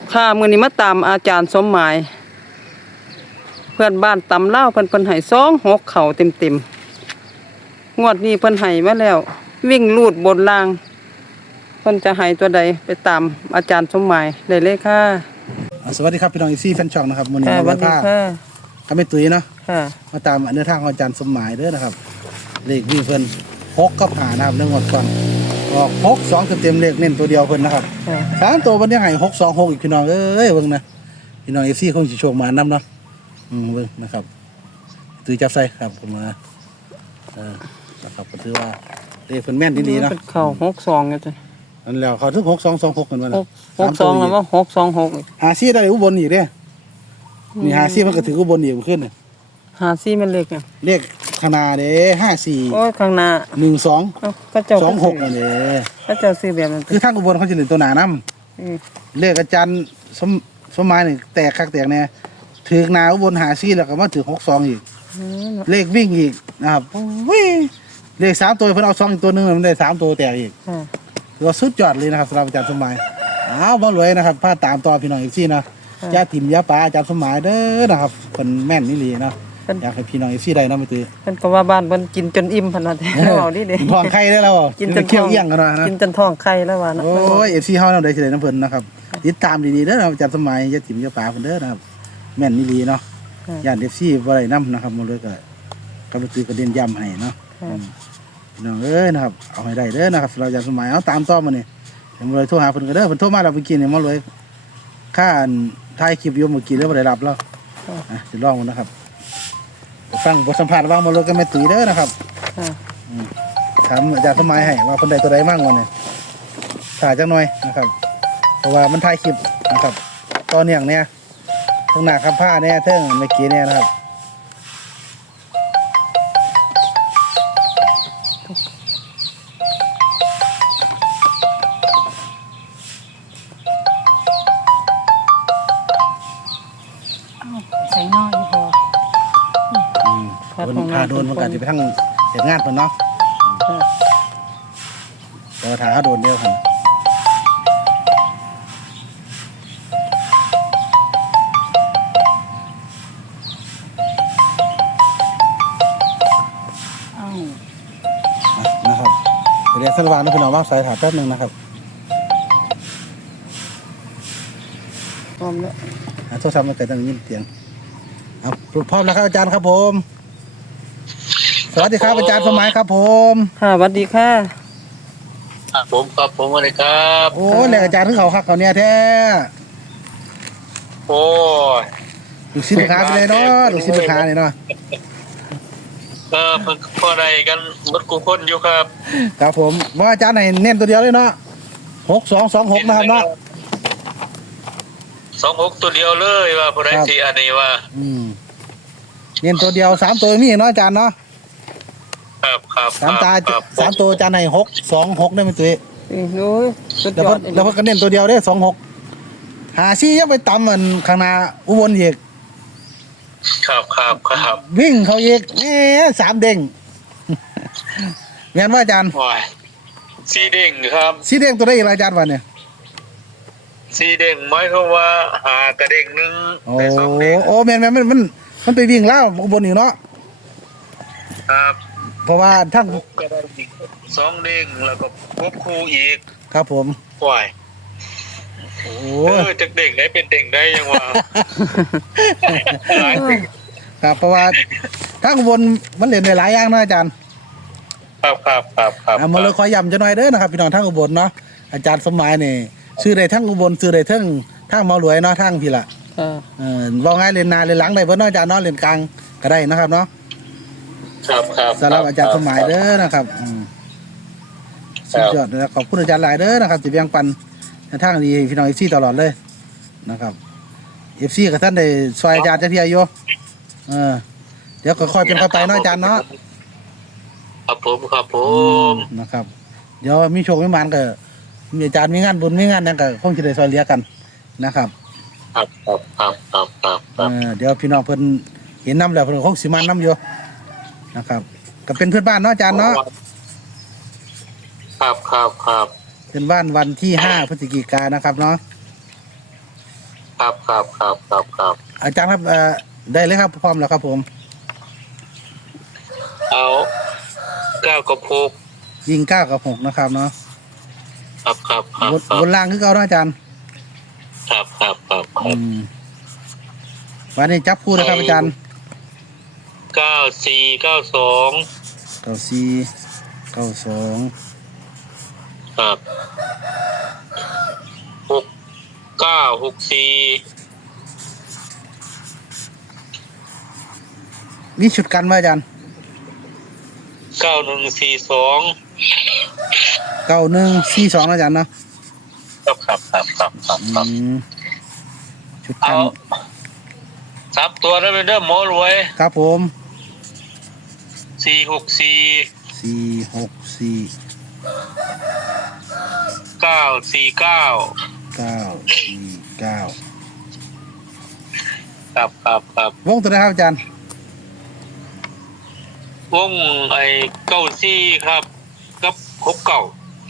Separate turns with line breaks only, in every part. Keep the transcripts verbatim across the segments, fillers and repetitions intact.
ค่ะมื้อนี้มาตามอาจารย์สมหมายเพื่อนบ้านตำเล่าเพิ่นเพิ่นให้สองหกเข่าเต็มๆงวดนี้เพิ่นให้มาแล้ววิ่งลูดบนล่างเพิ่นจะให้ตัวใดไปตามอาจารย์สมหมายได้เลยค่ะ
สวัสดีครับพี่น้องอีซี่แฟนช่องนะครับมื้อนี้
สวัสดีค่ะ
ก็ไม่ตุ้ยเนาะ
ค่ะ
มาตามเนื้อทางของอาจารย์สมหมายเด้อนะครับเลขวิ่งเพิ่นหกกับห้านะครับเรื่องงวดก่อนออกหกสองเต็มๆเลขเน้นตัวเดียวเพิ่นนะครับสามตัวเพิ่นยังให้หกสองหกอีกพี่น้องเอ้ยเบิ่งนะพี่น้องอีซี่คงสิโชคมานำเนาะอืมเบิ่งนะครับตุ้ยจับใส่ครับผมมาเออนะครับก็ถือว่าเลขเพิ่นแม่นดีๆเนาะ
เข่าหกสองจ้ะ
นั่นแล้วเขาถึงหกสองสองหกกันว่าน่ะ
หกสองแล้วว่าหกสองหก
หาซี่ได้อุบลอีกเด้นี่หาซี่มันก็ถืออุบลอีกขึ้นน่ะ
หาซี่มันเล็กอ่ะ
เลขขนาดเด้ห้าสี่
โอ้ยข้างหน้า
หนึ่งสอง
ก็เจ้า
สองหกอันนี้
ก็เจ้าซื้อแบบนั้น
คือทางอุบลเขาจะเล่นตัวหนาน้ำเลขอาจารย์สมสมหมายนี่แตกคักแตกเนี่ยถือนาอุบลหาซี่แล้วก็มาถือหกสองอีกเลขวิ่งอีกนะครับวิ่งเลขสามตัวเพิ่นเอาสองอีกตัวหนึ่งมันได้สามตัวแตกอีกถือว่าสุดยอดเลยนะครับสำหรับอาจารย์สมหมายอ้าวมารวยนะครับพาตามต่อพี่น้องอีกซี่นะยาถิ่มยาปลาอาจารย์สมหมายเด้อนะครับคนแม่นนี่ลีนะอยากให้พี่น้องอีซี่ได้นะไม่ตื่น
เพิ่นก็ว่าบ้านเพิ่นกินจนอิ่มพนันเอาดิเด้
ท้องไข่ได้แล้ว
กินจน
เคี้ยวเอี้ยงกันนะ
กินจนท้องไข่แล้วว่านะ
โอ้ยเอฟซีเฮาน้ำได้เฉลยน้ำเพิ่นนะครับติดตามดีๆเด้อนะครับอาจารย์สมหมายยาถิ่มยาปลาเพิ่นเด้อนะครับแม่นนี่ลีเนาะย่านเอฟซีบ่ได้นำนะครับมาเลยก็ก็ไปตื่นก็เด่นย้ำให้เนาะพี่น้องเอ้ยนะครับเอาให้ได้เด้อนะครับเราอาจารย์สมหมายเอาตามต่อมานี่มาเลยโทรหาเพิ่นก็เด้อเพิ่นโทรมาแล้วเมื่อกี้นี่มาเลยค่าถ่ายคลิปอยู่เมื่อกี้แล้วบ่ได้รับแล้วอ่ะสิลองมันนะครับฟังบทสัมภาษณ์ว่างมาเลยก็ไม่ตีเด้อนะครับถามอาจารย์สมัยให้ว่าคนใดตัวใดมั่งวันนี้ถ่ายจังหน่อยนะครับเพราะว่ามันถ่ายคลิปนะครับตอนอย่างเนี้ยทั้งหน้าคำผ้าเนี่ยเท่งเมื่อกี้เนี่ยนะครับ
ใส่น้อยพอ
คนพาโดนมันก็จะไปทั้งเหตุงานเพิ่นเนาะแต่ถ่ายเขาโดนเดียวกันนะครับเรียนสารวัตรนะพี่น้องว่างสายถ่ายแป๊บนึงนะครับ
พร้อมแล้ว
โทรศัพท์มันเกิดตั้งยินเสียงเอาพร้อมแล้วครับอาจารย์ครับผมสวัสดีครับอาจารย์สมัยครับผม
ค่ะสวัสดีค่ะ
ผมครับผมอะไรครับ
โอ้แล้วอาจารย์ถึงเขาคักเขาเนี่ยแท้
โอ้ย
ดูสินค้าไปเลยเนาะดูสินค้าเลยเนาะ
เออเพิ่งพอใดกันมดกูคนอยู่ครับ
ครับผมว่าอาจารย์ไหนเน้นตัวเดียวเลยเนาะหกสองสองหกนะครับเนาะ
สองหกตัวเดียวเลยว่าพอใดที่อันนี้ว่า
อืมเน้นตัวเดียวสามตัวมีเนาะอาจารย์เนาะ
ครับครับ
สามตาสามตัวอาจารย์ไหนหกสองหกได้ไหมตุ้ย
โอ้ย
แล้วพอแล้วพอก็เน้นตัวเดียวได้สองหกหาซี่ยังไปตำมันข้างหน้าอุบลอีก
ครับครับครับ
วิ่งเขาอีกแหมสามเด้งงั้นว่าอาจารย์
สีเด้งครับ
สีเด้งตัวได้อีกอาจารย์วันเนี่ย
สีเด้งหมายความว่าหากระเด้งหนึ่ง
โอ้โอ้แม่นแม่นมันมันมันไปวิ่งแล้วอุบลอยู่เนาะ
ครับ
เพราะว่าทั้ง
สองเด้งแล้วก็ควบคู่อีก
ครับผม
ปล่อยโอ้จะเด้งได้เป็นเด้งได้ยังวะ
ครับเพราะว่าทั้งอุบลมันเล่นในหลายอย่างนะอาจารย์
ครับครับครับครับ
มาเลยขอย้ำจะหน่อยเด้อนะครับพี่น้องทั้งอุบลเนาะอาจารย์สมหมายนี่ชื่อใดทั้งอุบลชื่อใดทั้งทั้งเมารวยเนาะทั้งพี่ละเออว่าง่ายเล่นนาเล่นหลังได้เพิ่นเนาะอาจารย์เนาะเล่นกลางก็ได้นะครับเนาะ
ครับครับ
สำหรับอาจารย์สมหมายเด้อนะครับสุดยอดนะขอบคุณอาจารย์หลายเด้อนะครับจะเบี่ยงปันทางดีพี่น้องเอฟซีตลอดเลยนะครับเอฟซีกับท่านได้ซอยอาจารย์จะพี่อายุเออเดี๋ยวค่อยๆเป็นค่อยไปเนาะอาจารย์เนาะ
ครับผมครับผม
นะครับเดี๋ยวมีโชคมีมันก็มีอาจารย์มีงานบุญมีงานนั่นก็คงจะได้ซอยเหลือกันนะครับ
ครับครับครับครับครับ
เดี๋ยวพี่น้องเพิ่นเห็นน้ำแล้วเพิ่นคงสิมันน้ำอยู่นะครับก็เป็นเพื่อนบ้านเนาะอาจารย์เนาะ
ครับครับครับ
เป็นบ้านวันที่ห้าพฤศจิกายนนะครับเนาะ
ครับครับครับครับครับ
อาจารย์ครับเอ่อได้เลยครับพร้อมแล้วครับผม
เอาเก้ากับหก
ยิงเก้ากับหกนะครับเนาะ
ครับครับครับ
บนบนล่างคือเก่าเนาะอาจารย์
ครับครับครับค
อื
รับ
มวันนี้จับคู่นะครับอาจารย์
เก้าสี่เก้าสอง
เก้าสี่เก้าสอง
ครับหกเก้าหกสี่
มีชุดกันไหมอาจารย์
เก้าหนึ่งสี่สอง
เก้าหนึ่งสี่สองอาจารย์เนาะ
ครับครับครับครับครับ
อื
ครับ
มชุดกั
เอา
น
สามตัวแล้วเป็นเรื่องหมอรวย
ครับผม
สี่หกสี่
สี่หกสี่
เก้าสี่เก้า
เก้าสี่เก้า
ครับครับครับ
วงตัวไหนครับอาจารย์
วงไอ้เก้าสี่ครับกับหกเก้า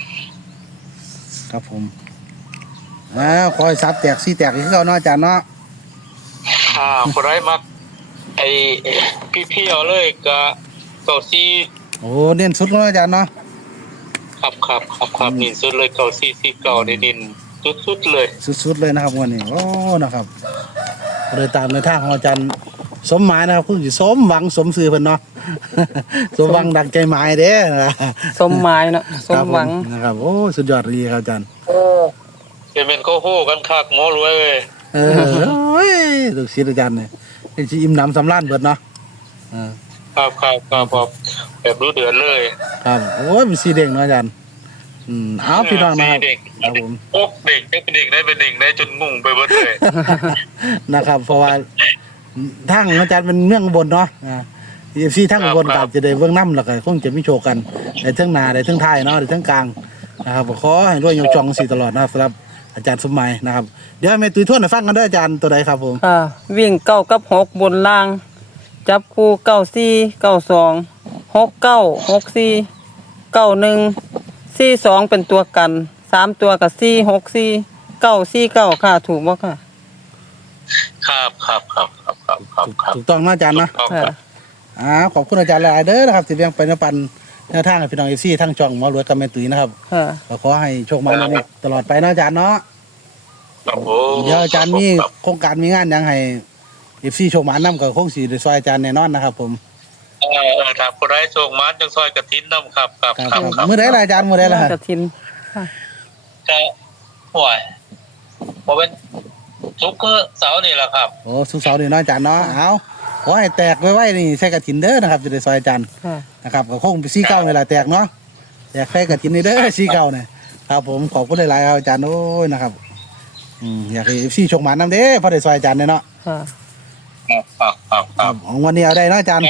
ครับผมอ้าวขอให้ซับแตกสี่แตกอีกคือเก่าเนาะอาจารย์เนาะ
อ่าคนร้ายมักไอ้พี่พี่เอาเลยกับเก้าสี่
โอ้เน้นสุดเนาะอาจารย์เนาะ
ครับครับครับครับนี่สุดเลยเก้าสี่สี่เก้าได้ดินสุดสุดๆเลย
สุดๆเลยนะครับวันนี้โอ้นะครับเลยตามในทางของอาจารย์สมหมายนะครับคุณสิสมหวังสมซื่อเพิ่นเนาะ สมหวังดังใจหมายเด้นะ
สมหมายเนาะสมหวัง
ครับผนะครับโอ้สุดยอดดีครับอาจารย์
เป็นเป็นเขาโห่กันคักหมอรวยเลย
เออโอ้ยลูกศิษย์อาจารย์เนี่ยเป็นสิอิ่มหนำสำราญเบิดเนาะเออ
ครับครับครับครับแบบรู้เดือดเลย
ครับโอ้ยเป็นสีเด้งเนาะอาจารย์อืมเอาพี่น้องนะครับ
เด็ก
ครับผม
โอ๊กเด็กเป็นเด็กได้เป็นเด็กได้จนงงไปหมดเลย
นะครับเพราะว่าทางอาจารย์เป็นเมืองอุบนเนาะอ่าเอฟซีทางอุบล
ครั
ก็
บ
จะได้เบื้องน้ำแล้วก็คงจะมีโชว์กันในเทั้งหนาในเทั้งท้ายเนาะในเทั้งกลางนะครับขอให้รวยยงจองสีตลอดนะครับสำหรับอาจารย์สมหมัยนะครับเดี๋ยวให้แม่ตุ้ยทวนให้ฟังกันด้วยอาจารย์ตัวใดครับผม
ค่ะ วิ่งเก้ากับหกบนล่าง จับคู่เก้าสี่เก้าสองหกเก้าหกสี่เก้าหนึ่งสี่สองเป็นตัวกันสามตัวกับสี่หกสี่เก้าสี่เก้าค่ะถูกบ่ค่ะ
ครับครับครับครับครับครับครับ
ถูกต้องเนาะอาจารย์เนาะ
ถูกต้องครับ
อ่าขอบคุณอาจารย์หลายๆเด้อนะครับที่เลี้ยงไปนปันแนวทางให้พี่น้องเอฟซีทั้งช่องหมอรวยกับแม่ตุ้ยนะครับ
ค่ะ
ก็ขอให้โชคมาในนี้ตลอดไปเนาะอาจารย์เนาะ
ครับผม
เดี๋ยวอาจารย์มี
ครับ
โครงการมีงานหยังให้เอฟซีโชคมานํกับคงสีได้ซอยอาจารย์แน่นอนนะครับผม
เออเออครับคนร้ายโชคมันจังซอยกระทินน้ำครับครับ
ครับ
ครับครับ
มื้อใดล่ะอาจารย์มื้อใดล่ะ
กระทินค่ะ
ก็ห่วยพอเป็นซุกเกอร์เสาร์นี่แหละครับ
โอ้สุกร์เสาร์นี่เนาะอาจารย์เนาะเอาขอให้แตกไว้ๆนี่ใส่กระถินเด้อนะครับจะได้ซอยอาจารย์
ค่ะ
นะครับก็คงสี่เก้านี่แหละแตกเนาะแตกใส่กระถินนี่เด้อสี่เก้าเนี่ยครับผมขอบคุณหลายๆครับอาจารย์โอ้ยนะครับอืมอยากให้เอฟซีโชคมานํเด้อพอได้ซอยอาจารย์เนี่ยเนาะ
ค่ะ
ครับครับครับค
ค
รั
รั
บบ
ของวันนี้เอาได้เนาะอาจารย์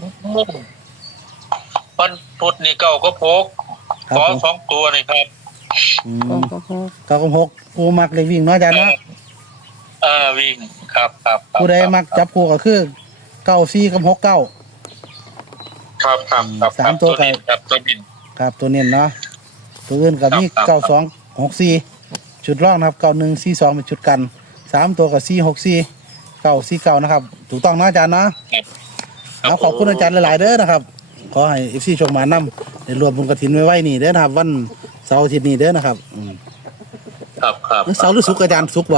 วันพุธนี่เก้าก็พก
ครับ
ขอ
ผม
สองตัวนี่ครับ
อื
ก็
ม
ก็ก็
เก้ากับหกกูมักเลยวิ่งเนาะอาจารย์เนาะ
เออวิ่งครับครับครับ
ผู้ใดมักจับคู่ก็คือเก้าสี่กับหกเก้า
ครับครับครับ
สามตัวไก่
ครับตัวบิน
ครับตัวเน้นเนาะตัวอื่นก็มี
ครับ
เก้าสองหกสี่ชุดร่องนะครับเก้าหนึ่งสี่สองเป็นชุดกันสามตัวกับสี่หกสี่เก้าสี่เก้านะครับถูกต้องนะอาจารย์เนาะ
ครับ
เอาขอบคุณอาจารย์หลายๆเด้อนะครับขอให้เอฟซีชมมานํในรวมบุญกฐินไว้ไว้นี่เด้อนะครับวันเสาร์อาทิตย์นี้เด้อนะครับอืม
ครับครับ
เสาร์หรือศุกร์อาจารย์ศุกร์บ่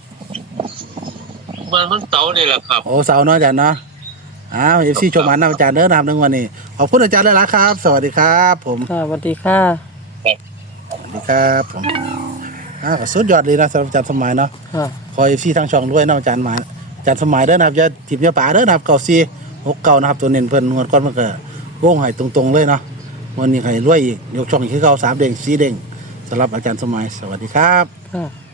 มันมันเสาร์นี่แหละครับ
โอ้เสาร์เนาะอาจารย์เนาะอ้าวเอฟซีชมมานํอาจารย์เด้อนะครับในวันนี้ขอบคุณอาจารย์หลายๆครับ สวัสดีครับผม
ค่ะสวัสดีค่ะ
สวัสดีครับผมอ้าวก็สุดยอดเลยนะสำหรับอาจารย์สมัยเนาะ
ค่ะ
ขอเอฟซีทางช่องด้วยนะอาจารย์หมาอาจารย์สมัยเด้อนะครับอย่าทิมอย่าป่าเด้อนะครับเก้าสี่หกเก้านะครับตัวเน้นเพิ่นงวดก่อนมันก็วงให้ตรงๆเลยเนาะวันนี้ให้รวยอีกยกช่องอีกคือเก่าสามเด้งสี่เด้งสำหรับอาจารย์สมัยสวัสดีครับ
ค่ะ